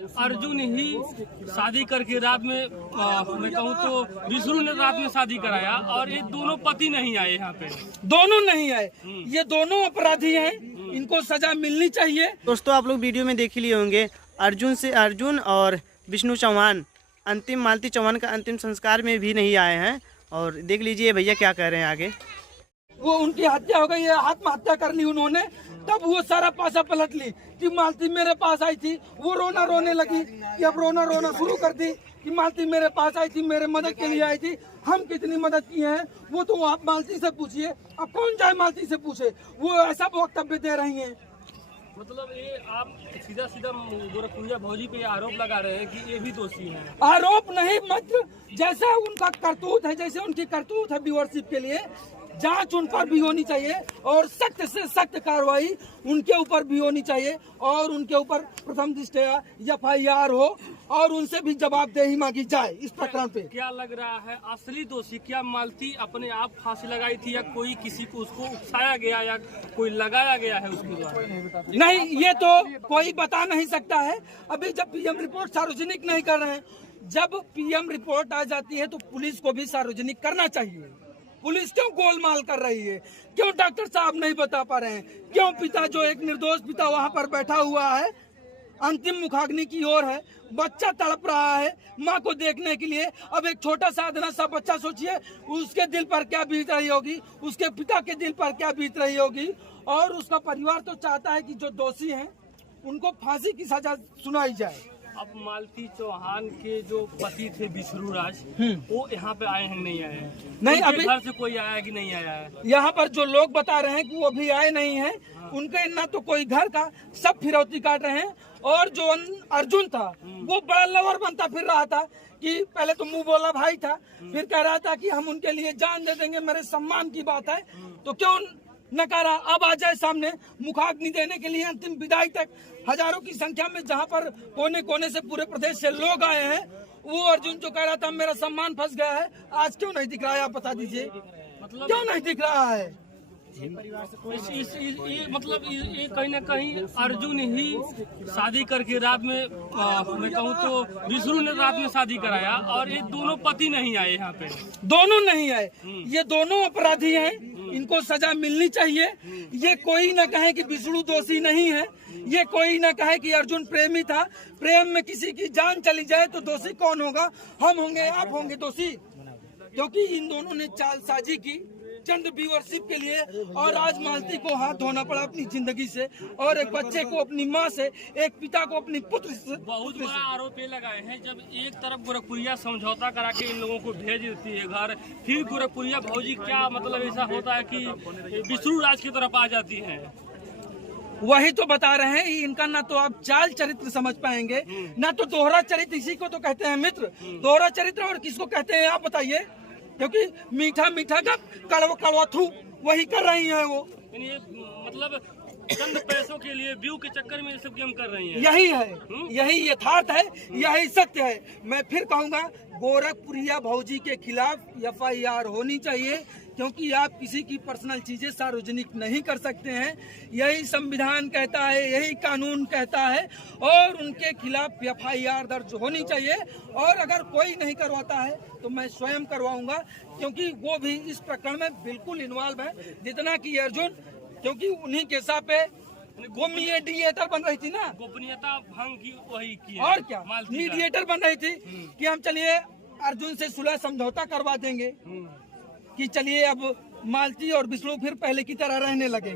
अर्जुन ही शादी करके रात में मैं कहूँ तो विष्णु ने रात में शादी कराया और ये दोनों पति नहीं आए यहाँ पे। दोनों नहीं आए, ये दोनों अपराधी हैं, इनको सजा मिलनी चाहिए। दोस्तों आप लोग वीडियो में देख ही लिए होंगे, अर्जुन और विष्णु चौहान अंतिम मालती चौहान का अंतिम संस्कार में भी नहीं आए हैं। और देख लीजिए भैया क्या कह रहे हैं आगे। वो उनकी हत्या हो गई है, आत्महत्या कर ली उन्होंने, तब वो सारा पासा पलट ली कि मालती मेरे पास आई थी। वो रोने लगी कि अब रोना शुरू कर दी कि मालती मेरे पास आई थी, मेरे मदद के लिए आई थी। हम कितनी मदद किए हैं वो तो आप मालती से पूछिए। अब कौन जाए मालती से पूछे, वो ऐसा वक्तव्य दे रही हैं। मतलब ये आप सीधा गोरखपुरिया भौजी पे आरोप लगा रहे हैं कि ये भी दोषी हैं। आरोप नहीं, मात्र जैसा उनका करतूत है, जैसे उनकी करतूत है व्यूअरशिप के लिए, जांच उन पर भी होनी चाहिए और सख्त से सख्त कार्रवाई उनके ऊपर भी होनी चाहिए और उनके ऊपर प्रथम दृष्टया FIR हो और उनसे भी जवाबदेही मांगी जाए इस प्रकरण पे। क्या लग रहा है असली दोषी क्या मालती अपने आप फांसी लगाई थी या कोई किसी को उसको उकसाया गया या कोई लगाया गया है उसके द्वारा? नहीं, ये तो कोई बता नहीं सकता है। अभी जब PM रिपोर्ट सार्वजनिक नहीं कर रहे हैं, जब PM रिपोर्ट आ जाती है तो पुलिस को भी सार्वजनिक करना चाहिए। पुलिस क्यों गोलमाल कर रही है, क्यों डॉक्टर साहब नहीं बता पा रहे हैं, क्यों पिता जो एक निर्दोष पिता वहाँ पर बैठा हुआ है अंतिम मुखाग्नि की ओर है, बच्चा तड़प रहा है माँ को देखने के लिए। अब एक छोटा सा अदना सा बच्चा, सोचिए उसके दिल पर क्या बीत रही होगी, उसके पिता के दिल पर क्या बीत रही होगी। और उसका परिवार तो चाहता है कि जो दोषी हैं उनको फांसी की सजा सुनाई जाए। अब मालती चौहान के जो पति थे विष्णु राज, वो यहाँ पे आए हैं नहीं आए हैं? नहीं, अभी घर से कोई आया है कि नहीं आया है? यहाँ पर जो लोग बता रहे हैं कि वो भी आए नहीं हैं। उनके ना तो कोई घर का, सब फिरौती काट रहे हैं। और जो अर्जुन था वो बड़ा लवर बनता फिर रहा था कि पहले तो मुंह बोला भाई था, फिर कह रहा था कि हम उनके लिए जान दे देंगे, मेरे सम्मान की बात है। तो क्यों नकारा? अब आ जाए सामने मुखाग्नि देने के लिए अंतिम विदाई तक हजारों की संख्या में, जहां पर कोने कोने से पूरे प्रदेश से लोग आए हैं। वो अर्जुन जो कह रहा था मेरा सम्मान फंस गया है, आज क्यों नहीं दिख रहा है? आप बता दीजिए, मतलब क्यों नहीं दिख रहा है? ये कहीं ना कहीं अर्जुन ही शादी करके रात में मैं कहूँ तो विष्णु ने रात में शादी कराया और ये दोनों पति नहीं आए यहाँ पे। दोनों नहीं आए, ये दोनों अपराधी हैं, इनको सजा मिलनी चाहिए। ये कोई न कहे कि विष्णु दोषी नहीं है, ये कोई न कहे कि अर्जुन प्रेमी था। प्रेम में किसी की जान चली जाए तो दोषी कौन होगा? हम होंगे, आप होंगे दोषी, क्योंकि इन दोनों ने चालसाजी की चंद व्यूअरशिप के लिए। और आज मालती को हाथ धोना पड़ा अपनी जिंदगी से, और एक बच्चे को अपनी माँ से, एक पिता को अपनी पुत्र से। बहुत बड़ा आरोप ये लगाए हैं, जब एक तरफ गोरखपुरिया समझौता करा के इन लोगों को भेज देती है घर, फिर गोरखपुरिया भौजी क्या मतलब ऐसा होता है कि विष्णु राज की तरफ आ जाती है? वही तो बता रहे हैं, इनका ना तो आप चाल चरित्र समझ पाएंगे, ना तो दोहरा चरित्र। इसी को तो कहते हैं मित्र, दोहरा चरित्र। और किसको कहते हैं आप बताइए? क्योंकि मीठा का कड़वा थू वही कर रही है वो। ये मतलब चंद पैसों के लिए, व्यू के चक्कर में ये सब गेम कर रही हैं। यही है, यही यथार्थ है, यही सत्य है। मैं फिर कहूंगा, गोरखपुरिया भौजी के खिलाफ FIR होनी चाहिए, क्योंकि आप किसी की पर्सनल चीजें सार्वजनिक नहीं कर सकते हैं। यही संविधान कहता है, यही कानून कहता है, और उनके खिलाफ FIR दर्ज होनी चाहिए। और अगर कोई नहीं करवाता है तो मैं स्वयं करवाऊंगा, क्योंकि वो भी इस प्रकरण में बिल्कुल इन्वॉल्व है, जितना कि अर्जुन, क्योंकि उन्हीं के साथ पे मीडिएटर बन रही थी ना, गोपनीयता भंग की वही की, और क्या मीडिएटर बन रही थी कि हम चलिए अर्जुन से सुलह समझौता करवा देंगे कि चलिए अब मालती और विष्णु फिर पहले की तरह रहने लगे।